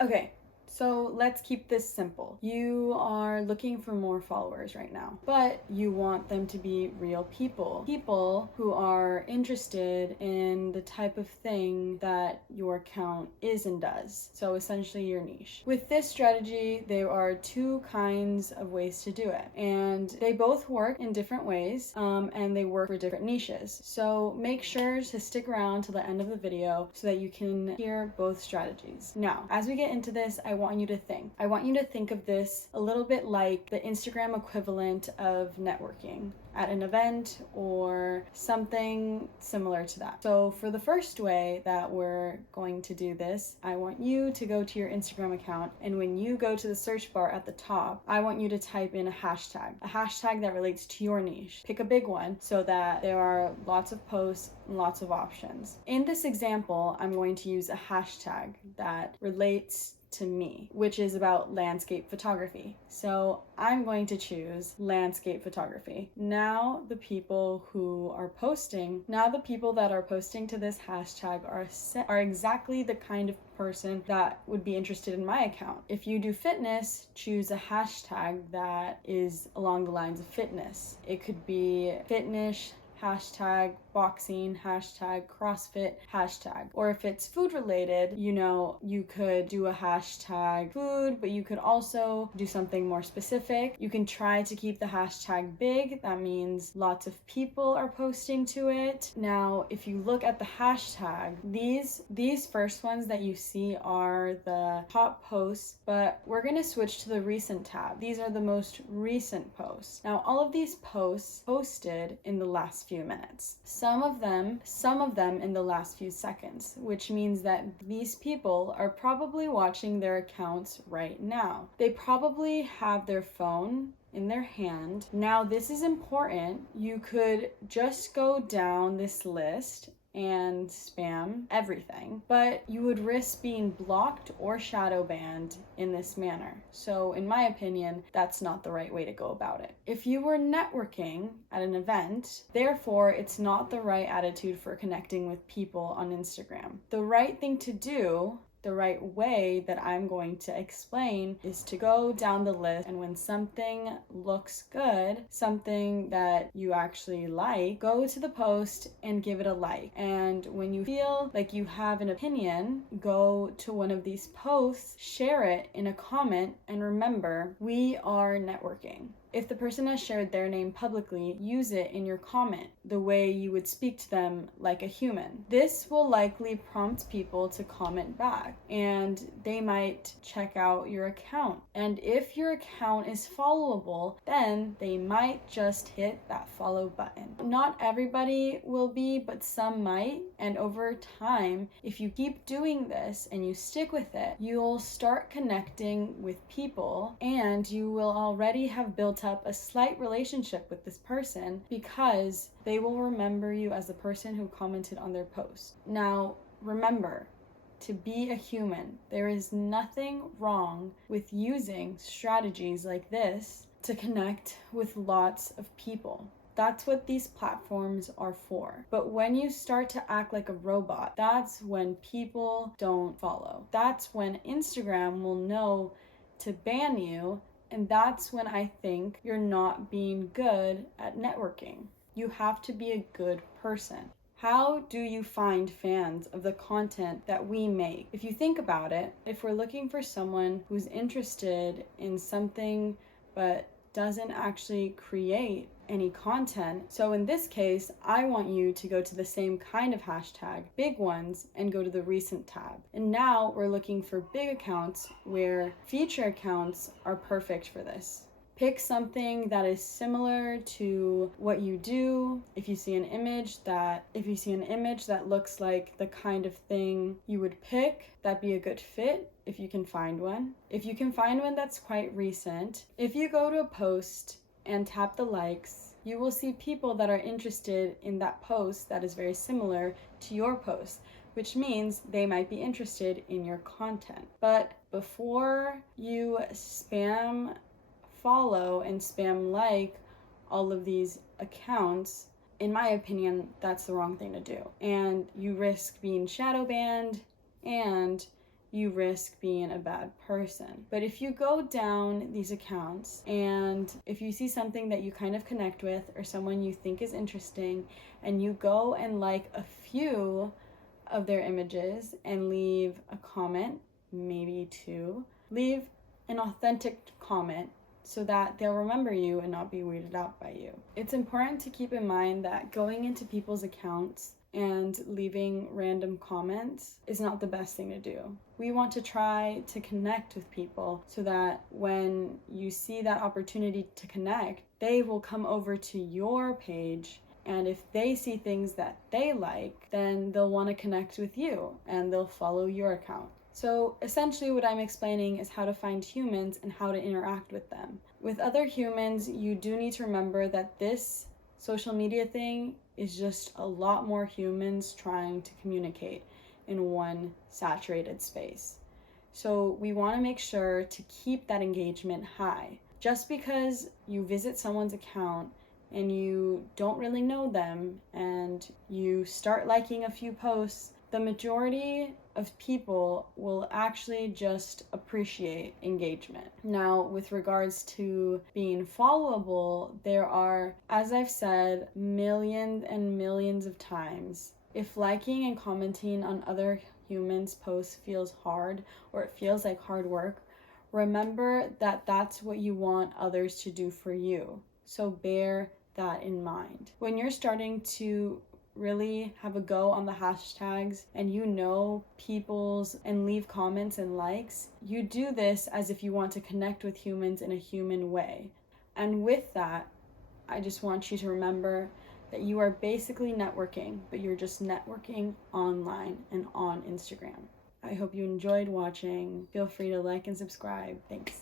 Okay, so let's keep this simple. You are looking for more followers right now, but you want them to be real people. People who are interested in the type of thing that your account is and does. So essentially your niche. With this strategy, there are two kinds of ways to do it. And they both work in different ways, and they work for different niches. So make sure to stick around to the end of the video so that you can hear both strategies. Now, as we get into this, I want you to think. I want you to think of this a little bit like the Instagram equivalent of networking at an event or something similar to that. So for the first way that we're going to do this, I want you to go to your Instagram account, and when you go to the search bar at the top, I want you to type in a hashtag that relates to your niche. Pick a big one so that there are lots of posts and lots of options. In this example, I'm going to use a hashtag that relates to me, which is about landscape photography. So I'm going to choose landscape photography. Now the people that are posting to this hashtag are exactly the kind of person that would be interested in my account. If you do fitness, choose a hashtag that is along the lines of fitness. It could be fitness, hashtag boxing, hashtag CrossFit, hashtag. Or if it's food related, you could do a hashtag food, but you could also do something more specific. You can try to keep the hashtag big. That means lots of people are posting to it. Now, if you look at the hashtag, these first ones that you see are the top posts, but we're going to switch to the recent tab. These are the most recent posts. Now, all of these posts posted in the last few minutes. Some of them in the last few seconds, which means that these people are probably watching their accounts right now. They probably have their phone in their hand. Now, this is important. You could just go down this list and spam everything, but you would risk being blocked or shadow banned in this manner. So in my opinion, that's not the right way to go about it. If you were networking at an event, therefore it's not the right attitude for connecting with people on Instagram. The right thing to do, the right way that I'm going to explain, is to go down the list, and when something looks good, something that you actually like, go to the post and give it a like. And when you feel like you have an opinion, go to one of these posts, share it in a comment, and remember, we are networking. If the person has shared their name publicly, use it in your comment the way you would speak to them like a human. This will likely prompt people to comment back, and they might check out your account. And if your account is followable, then they might just hit that follow button. Not everybody will be, but some might. And over time, if you keep doing this and you stick with it, you'll start connecting with people, and you will already have built up a slight relationship with this person because they will remember you as the person who commented on their post. Now, remember to be a human. There is nothing wrong with using strategies like this to connect with lots of people. That's what these platforms are for. But when you start to act like a robot, that's when people don't follow. That's when Instagram will know to ban you. And that's when I think you're not being good at networking. You have to be a good person. How do you find fans of the content that we make? If you think about it, if we're looking for someone who's interested in something but doesn't actually create any content. So in this case, I want you to go to the same kind of hashtag, big ones, and go to the recent tab. And now we're looking for big accounts where feature accounts are perfect for this. Pick something that is similar to what you do. If you see an image that looks like the kind of thing you would pick, that'd be a good fit if you can find one. If you can find one that's quite recent, if you go to a post and tap the likes, you will see people that are interested in that post that is very similar to your post, which means they might be interested in your content. But before you spam follow and spam like all of these accounts, in my opinion, that's the wrong thing to do. And you risk being shadow banned, and you risk being a bad person. But if you go down these accounts and if you see something that you kind of connect with or someone you think is interesting, and you go and like a few of their images and leave a comment, maybe two, leave an authentic comment so that they'll remember you and not be weirded out by you. It's important to keep in mind that going into people's accounts and leaving random comments is not the best thing to do. We want to try to connect with people so that when you see that opportunity to connect, they will come over to your page, and if they see things that they like, then they'll want to connect with you and they'll follow your account. So essentially what I'm explaining is how to find humans and how to interact with them. With other humans, you do need to remember that this social media thing is just a lot more humans trying to communicate in one saturated space. So we want to make sure to keep that engagement high. Just because you visit someone's account and you don't really know them and you start liking a few posts, the majority of people will actually just appreciate engagement. Now, with regards to being followable, there are, as I've said, millions and millions of times, if liking and commenting on other humans' posts feels hard or it feels like hard work, remember that that's what you want others to do for you. So bear that in mind. When you're starting to really have a go on the hashtags and you know people's and leave comments and likes, you do this as if you want to connect with humans in a human way. And with that, I just want you to remember that you are basically networking, but you're just networking online and on Instagram. I hope you enjoyed watching. Feel free to like and subscribe. Thanks.